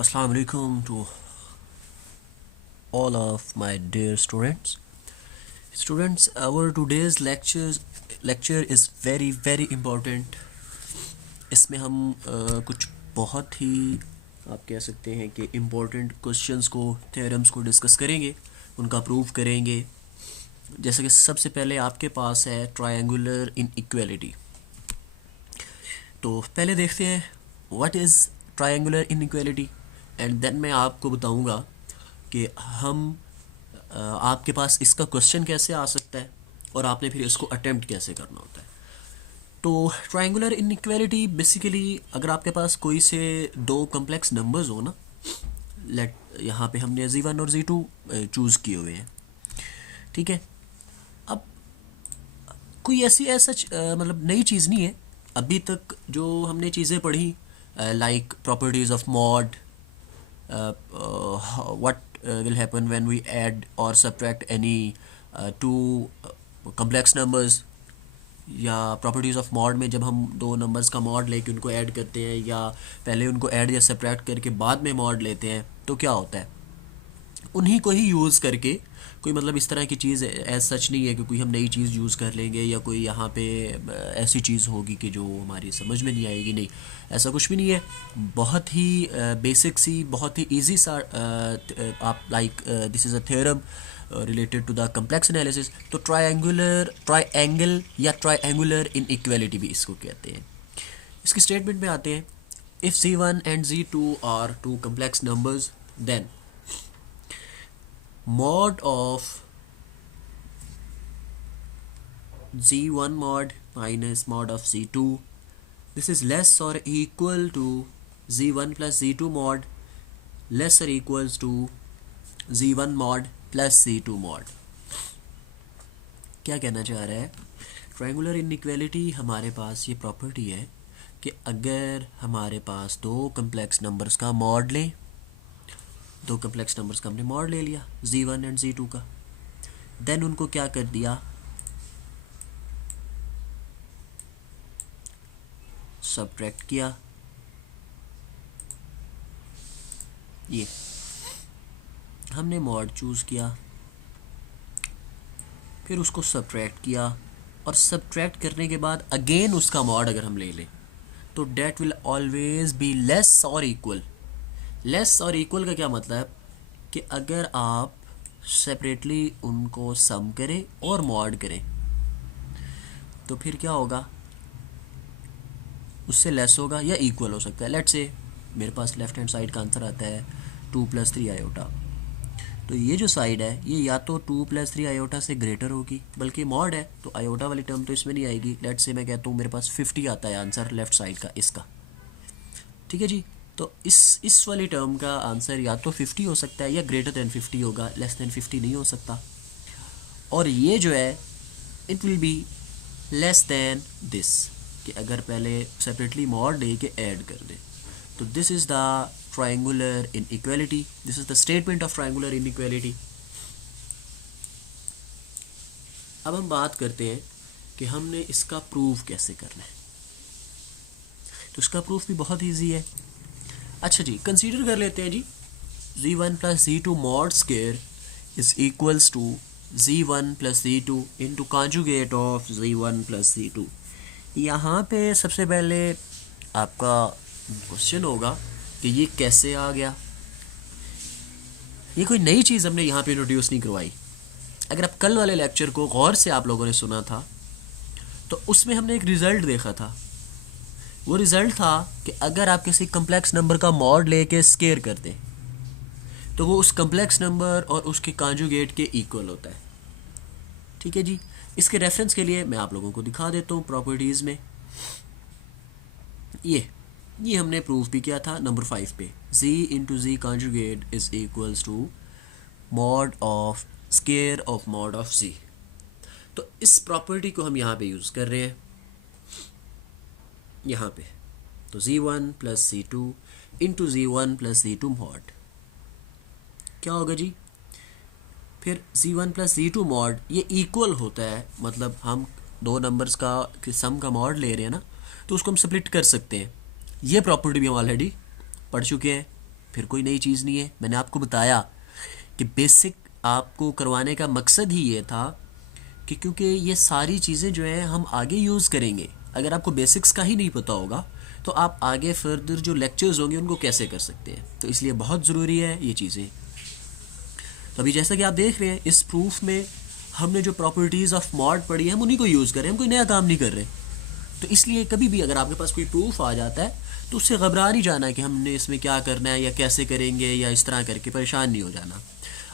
Assalamu alaikum to all of my dear students. Students, our today's lecture is very important. इसमें हम कुछ बहुत ही आप कह सकते हैं कि इम्पोर्टेंट क्वेश्चंस को थ्योरम्स को डिस्कस करेंगे, उनका प्रूफ करेंगे। जैसे कि सबसे पहले आपके पास है ट्रायंगुलर इनइक्वालिटी। तो पहले देखते हैं what is triangular inequality and then मैं आपको बताऊंगा कि हम आपके पास इसका क्वेश्चन कैसे आ सकता है और आपने फिर इसको अटेम्प्ट कैसे करना होता है। तो ट्रायंगुलर इनइक्वालिटी बेसिकली अगर आपके पास कोई से दो कम्प्लेक्स नंबर्स हो ना, लेट यहाँ पे हमने Z1 और Z2 चूज़ किए हुए हैं, ठीक है। अब कोई ऐसी मतलब नई चीज़ नहीं है अभी तक जो हमने चीज़ें पढ़ी, like properties of mod, what will happen when we add or subtract any two complex numbers, या प्रॉपर्टीज़ ऑफ मॉड में जब हम दो नंबर्स का मॉड लेके उनको ऐड करते हैं या पहले उनको ऐड या सब्ट्रैक्ट करके बाद में मॉड लेते हैं तो क्या होता है। उन्हीं को ही यूज़ करके कोई मतलब इस तरह की चीज़ एज सच नहीं है कि कोई हम नई चीज़ यूज़ कर लेंगे या कोई यहाँ पे ऐसी चीज़ होगी कि जो हमारी समझ में नहीं आएगी, नहीं, ऐसा कुछ भी नहीं है। बहुत ही बेसिक सी, बहुत ही इजी सा आप like this is a theorem related to the complex analysis. तो ट्रायंगल या ट्रायंगुलर इनइक्वालिटी भी इसको कहते हैं। इसकी स्टेटमेंट में आते हैं, if Z1 and Z2 are two complex numbers then mod of Z1 mod minus mod of Z2, this is less or equal to Z1 plus Z2 mod less or equals to Z1 mod plus Z2 mod। क्या कहना चाह रहा है, triangular inequality हमारे पास ये property है कि अगर हमारे पास दो कम्प्लेक्स नंबर्स का मॉड लें, दो कम्प्लेक्स नंबर्स का हमने मॉड ले लिया Z1 एंड Z2 का, देन उनको क्या कर दिया, सब्ट्रैक्ट किया। ये हमने मॉड चूज़ किया, फिर उसको सब्ट्रैक्ट किया और सब्ट्रैक्ट करने के बाद अगेन उसका मॉड अगर हम ले लें तो that will always be less और इक्वल। लेस और इक्वल का क्या मतलब कि अगर आप सेपरेटली उनको सम करें और मॉड करें तो फिर क्या होगा, उससे लेस होगा या इक्वल हो सकता है। लेट्स से मेरे पास लेफ्ट हैंड साइड का आंसर आता है 2 + 3 आयोटा, तो ये जो साइड है ये या तो 2 + 3 आयोटा से ग्रेटर होगी, बल्कि मॉड है तो आयोटा वाली टर्म तो इसमें नहीं आएगी। लेट्स से मैं कहता हूँ मेरे पास 50 आता है आंसर लेफ्ट साइड का इसका, ठीक है जी। तो इस वाली टर्म का आंसर या तो 50 हो सकता है या ग्रेटर दैन 50 होगा, लेस दैन 50 नहीं हो सकता। और ये जो है it will be less than this, कि अगर पहले सेपरेटली मॉड ले के ऐड कर दे तो this is the triangular inequality, this is the statement of triangular inequality. अब हम बात करते हैं कि हमने इसका प्रूफ कैसे करना है। तो इसका प्रूफ भी बहुत ईजी है। अच्छा जी, कंसीडर कर लेते हैं जी Z1 plus Z2 mod square is equals to Z1 plus Z2 into conjugate of Z1 plus Z2। यहाँ पे सबसे पहले आपका क्वेश्चन होगा कि ये कैसे आ गया। ये कोई नई चीज़ हमने यहाँ पे इंट्रोड्यूस नहीं करवाई। अगर आप कल वाले लेक्चर को गौर से आप लोगों ने सुना था तो उसमें हमने एक रिज़ल्ट देखा था। वो रिज़ल्ट था कि अगर आप किसी कम्प्लेक्स नंबर का मॉड लेके स्केयर कर दें तो वो उस कम्प्लेक्स नंबर और उसके कॉन्जुगेट के इक्वल होता है, ठीक है जी। इसके रेफरेंस के लिए मैं आप लोगों को दिखा देता हूँ प्रॉपर्टीज़ में। ये हमने प्रूफ भी किया था नंबर 5 पे, Z into Z conjugate is equals to mod of square of mod of Z। तो इस प्रॉपर्टी को हम यहाँ पे यूज़ कर रहे हैं यहाँ पे। तो Z1 plus Z2 into Z1 plus Z2 mod क्या होगा जी, फिर Z1 plus Z2 मॉड ये इक्वल होता है, मतलब हम दो नंबर्स का सम का मॉड ले रहे हैं ना, तो उसको हम स्प्लिट कर सकते हैं। ये प्रॉपर्टी भी हम ऑलरेडी पढ़ चुके हैं, फिर कोई नई चीज़ नहीं है। मैंने आपको बताया कि बेसिक आपको करवाने का मकसद ही ये था कि क्योंकि ये सारी चीज़ें जो हैं हम आगे यूज़ करेंगे। अगर आपको बेसिक्स का ही नहीं पता होगा तो आप आगे फर्दर जो लेक्चर्स होंगे उनको कैसे कर सकते हैं, तो इसलिए बहुत ज़रूरी है ये चीज़ें। तो अभी जैसा कि आप देख रहे हैं इस प्रूफ में हमने जो प्रॉपर्टीज़ ऑफ मॉड पढ़ी है हम उन्हीं को यूज़ कर रहे हैं, हम कोई नया काम नहीं कर रहे। तो इसलिए कभी भी अगर आपके पास कोई प्रूफ आ जाता है तो उससे घबरा नहीं जाना कि हमने इसमें क्या करना है या कैसे करेंगे या इस तरह करके परेशान नहीं हो जाना।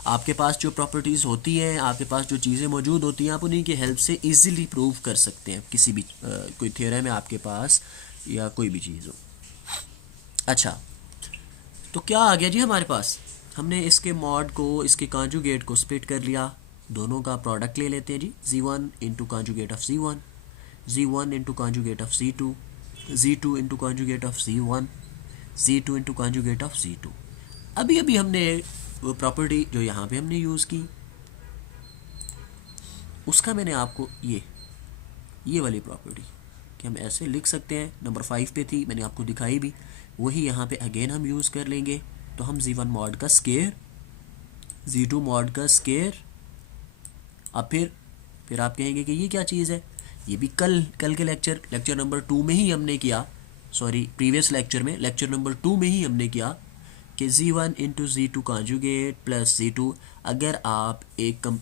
आपके पास जो प्रॉपर्टीज़ होती हैं, आपके पास जो चीज़ें मौजूद होती हैं, आप उन्हीं की हेल्प से इजीली प्रूव कर सकते हैं किसी भी कोई थ्योरम है आपके पास या कोई भी चीज़ हो। अच्छा, तो क्या आ गया जी हमारे पास, हमने इसके मॉड को, इसके कॉन्जुगेट को स्प्लिट कर लिया। दोनों का प्रोडक्ट ले लेते हैं जी, Z1 into conjugate of Z1, Z1 into conjugate of Z2, Z2 into conjugate of Z1, Z2 into conjugate of Z2। अभी अभी हमने वो प्रॉपर्टी जो यहाँ पे हमने यूज़ की उसका मैंने आपको ये वाली प्रॉपर्टी कि हम ऐसे लिख सकते हैं, नंबर 5 पे थी, मैंने आपको दिखाई भी, वही यहाँ पे अगेन हम यूज़ कर लेंगे। तो हम Z1 मॉड का स्केयर, Z2 मॉड का स्केयर। अब फिर आप कहेंगे कि ये क्या चीज़ है, ये भी कल के लेक्चर नंबर 2 में ही हमने किया, सॉरी प्रीवियस लेक्चर में, लेक्चर नंबर 2 में ही हमने किया कि Z1 into Z2 conjugate plus Z2। अगर आप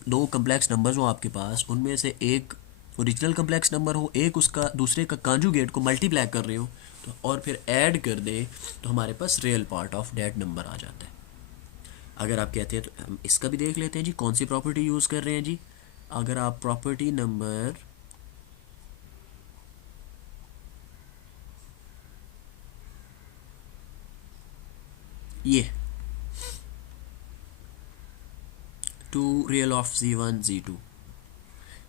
दो कम्प्लेक्स नंबर्स हो आपके पास, उनमें से एक ओरिजिनल कम्प्लेक्स नंबर हो, एक उसका दूसरे का कॉन्जुगेट को मल्टीप्लाई कर रहे हो तो और फिर ऐड कर दें तो हमारे पास real part of that number आ जाता है। अगर आप कहते हैं तो हम इसका भी देख लेते हैं जी, कौन सी प्रॉपर्टी यूज़ कर रहे हैं जी। अगर आप प्रॉपर्टी नंबर ये two real of Z1 Z2,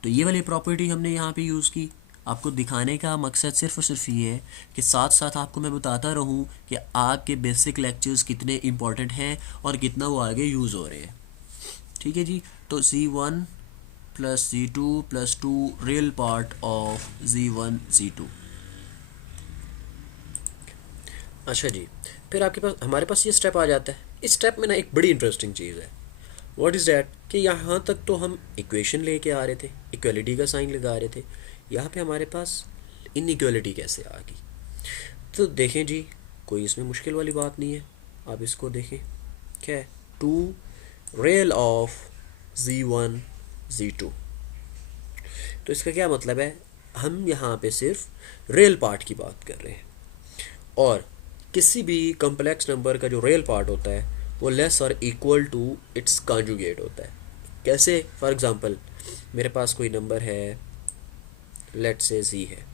तो ये वाली प्रॉपर्टी हमने यहाँ पे यूज़ की। आपको दिखाने का मकसद सिर्फ और सिर्फ ये है कि साथ साथ आपको मैं बताता रहूँ कि आपके बेसिक लेक्चर्स कितने इम्पॉर्टेंट हैं और कितना वो आगे यूज़ हो रहे हैं। ठीक है जी, तो Z1 plus Z2 plus 2 real part of Z1 Z2। अच्छा जी, फिर आपके पास हमारे पास ये स्टेप आ जाता है। इस स्टेप में ना एक बड़ी इंटरेस्टिंग चीज़ है, व्हाट इज़ डैट, कि यहाँ तक तो हम इक्वेशन लेके आ रहे थे, इक्वलिटी का साइन लगा रहे थे, यहाँ पे हमारे पास इनइक्वलिटी कैसे आ गई। तो देखें जी, कोई इसमें मुश्किल वाली बात नहीं है, आप इसको देखें क्या है, to real of Z1 Z2। तो इसका क्या मतलब है, हम यहाँ पे सिर्फ रियल पार्ट की बात कर रहे हैं और किसी भी कम्प्लेक्स नंबर का जो रियल पार्ट होता है वो लेस और इक्वल टू इट्स कॉन्जुगेट होता है। कैसे, फॉर एग्जांपल मेरे पास कोई नंबर है, लेट्स से Z है,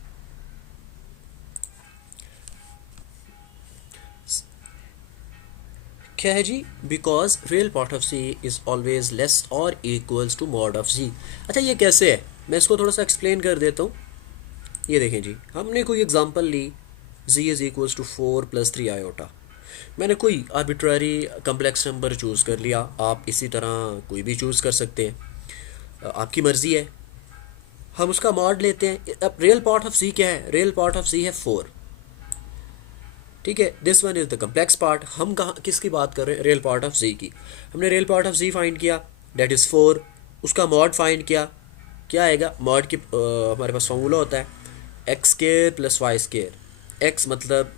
क्या है जी, because real part of Z is always less और equals to mod of Z। अच्छा ये कैसे है, मैं इसको थोड़ा सा एक्सप्लेन कर देता हूँ। ये देखें जी, हमने कोई एग्जांपल ली, Z is equals to 4 + 3 iota. मैंने कोई आर्बिट्ररी कम्प्लेक्स नंबर चूज़ कर लिया, आप इसी तरह कोई भी चूज़ कर सकते हैं, आपकी मर्ज़ी है। हम उसका मॉड लेते हैं। अब रियल पार्ट ऑफ Z क्या है, रियल पार्ट ऑफ Z है 4, ठीक है, this one is the complex part. हम कहाँ किसकी बात कर रहे हैं, रियल पार्ट ऑफ Z की। हमने real part of Z find किया, डेट इज़ 4, उसका मॉड फाइंड किया, क्या आएगा मॉड की, हमारे पास फॉर्मूला होता है x² + y²। x मतलब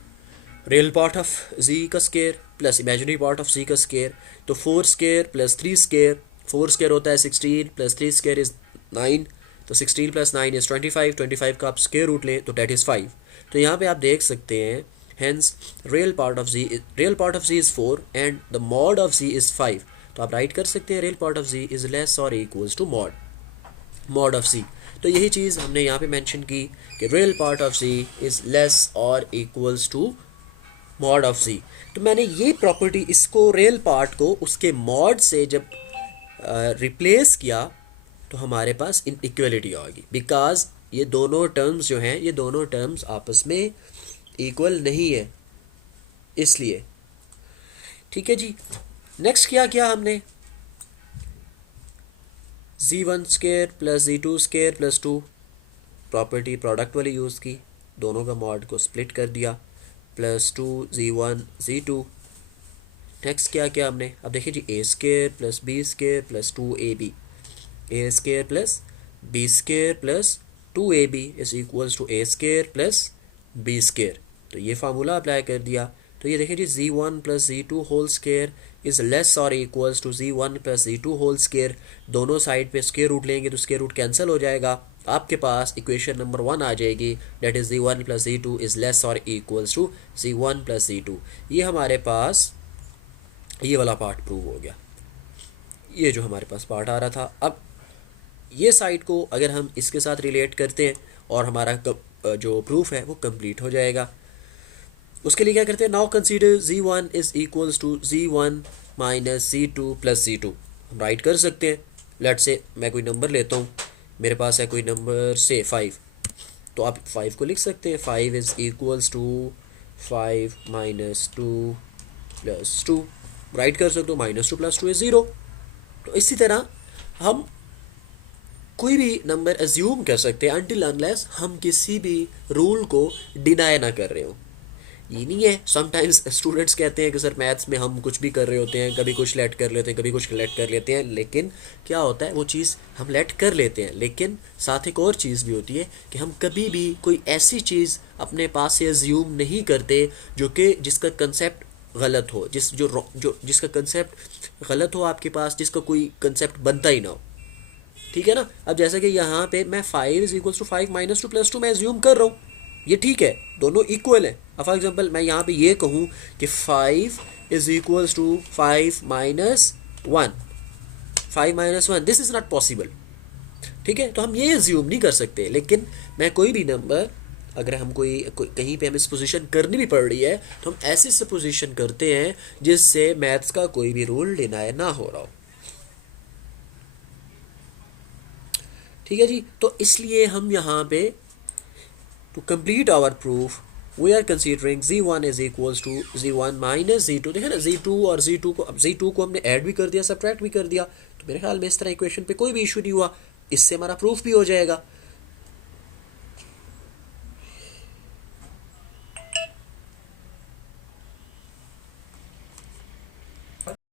रियल पार्ट ऑफ Z का square plus imaginary part of Z का स्केयर। तो 4² + 3², 4² होता है 16 + 3² इज़ 9, तो 16 + 9 इज़ 25, 25 का आप स्केयर रूट लें तो डेट इज़ 5। तो यहाँ पे आप देख सकते हैं, hence real part of Z is 4 and the mod of Z is 5। तो आप राइट कर सकते हैं real part of Z is less और equals to mod of Z। तो यही चीज़ हमने यहाँ पे मेंशन की कि real part of Z is less और equals to mod of Z। तो मैंने ये प्रॉपर्टी, इसको रियल पार्ट को उसके मॉड से जब रिप्लेस किया तो हमारे पास इन इक्वलिटी आ गई, बिकॉज ये दोनों टर्म्स जो हैं, ये दोनों टर्म्स आपस में इक्वल नहीं है, इसलिए। ठीक है जी, नेक्स्ट क्या किया हमने, Z1² + Z2² + 2 प्रॉपर्टी प्रोडक्ट वाली यूज़ की, दोनों का मॉड को स्प्लिट कर दिया, +2 Z1 Z2। नेक्स्ट क्या किया हमने, अब देखिए जी, A square plus B square plus 2ab, A square plus B square plus 2ab is equals to A square plus B square. तो ये फार्मूला अप्लाई कर दिया, तो ये देखिए जी, z1 plus z2 whole square is less और equals to z1 plus z2 whole square. दोनों साइड पे स्केयर रूट लेंगे तो स्केयर रूट कैंसिल हो जाएगा, आपके पास इक्वेशन नंबर 1 आ जाएगी, that is z1 plus z2 is less और equals to z1 plus z2। ये हमारे पास ये वाला पार्ट प्रूव हो गया, ये जो हमारे पास पार्ट आ रहा था। अब ये साइड को अगर हम इसके साथ रिलेट करते हैं और हमारा जो प्रूफ है वो कंप्लीट हो जाएगा। उसके लिए क्या करते हैं, now consider z1 is equals to z1 minus z2 plus z2। हम राइट कर सकते हैं, लेट से मैं कोई नंबर लेता हूँ, मेरे पास है कोई नंबर से 5, तो आप 5 को लिख सकते हैं, 5 is equals to 5 minus 2 plus 2, write कर सकते हो, -2 + 2 इज 0। तो इसी तरह हम कोई भी नंबर एज्यूम कर सकते हैं अनटिल अनलेस हम किसी भी रूल को डिनाई ना कर रहे हो। ये नहीं है, समटाइम्स स्टूडेंट्स कहते हैं कि सर मैथ्स में हम कुछ भी कर रहे होते हैं, कभी कुछ लेट कर लेते हैं, कभी कुछ लेट कर लेते हैं, लेकिन क्या होता है वो चीज़ हम लेट कर लेते हैं, लेकिन साथ एक और चीज़ भी होती है कि हम कभी भी कोई ऐसी चीज़ अपने पास से एज्यूम नहीं करते जो कि जिसका कंसेप्ट गलत हो, जिसका कंसेप्ट गलत हो आपके पास, जिसका कोई कंसेप्ट बनता ही ना हो। ठीक है ना। अब जैसा कि यहाँ पे मैं 5 is equals to 5 minus 2 plus 2 मैं एज्यूम कर रहा हूँ, ये ठीक है, दोनों इक्वल है। अब फॉर एग्जांपल मैं यहाँ पे ये कहूँ कि 5 is equals to 5 minus 1, 5 minus 1, this is not possible. ठीक है, तो हम ये एज्यूम नहीं कर सकते, लेकिन मैं कोई भी नंबर अगर हम कोई कहीं पे हमें सपोजिशन करनी भी पड़ रही है तो हम ऐसी सपोजिशन करते हैं जिससे मैथ्स का कोई भी रूल डिनाई ना हो रहा हो। ठीक है जी, तो इसलिए हम यहाँ पे to complete our proof we are considering z1 is equals to z1 minus z2। देखिए ना, z2 और z2 को, अब z2 को हमने ऐड भी कर दिया, सब्ट्रैक्ट भी कर दिया, तो मेरे ख्याल में इस तरह इक्वेशन पे कोई भी इशू नहीं हुआ, इससे हमारा प्रूफ भी हो जाएगा।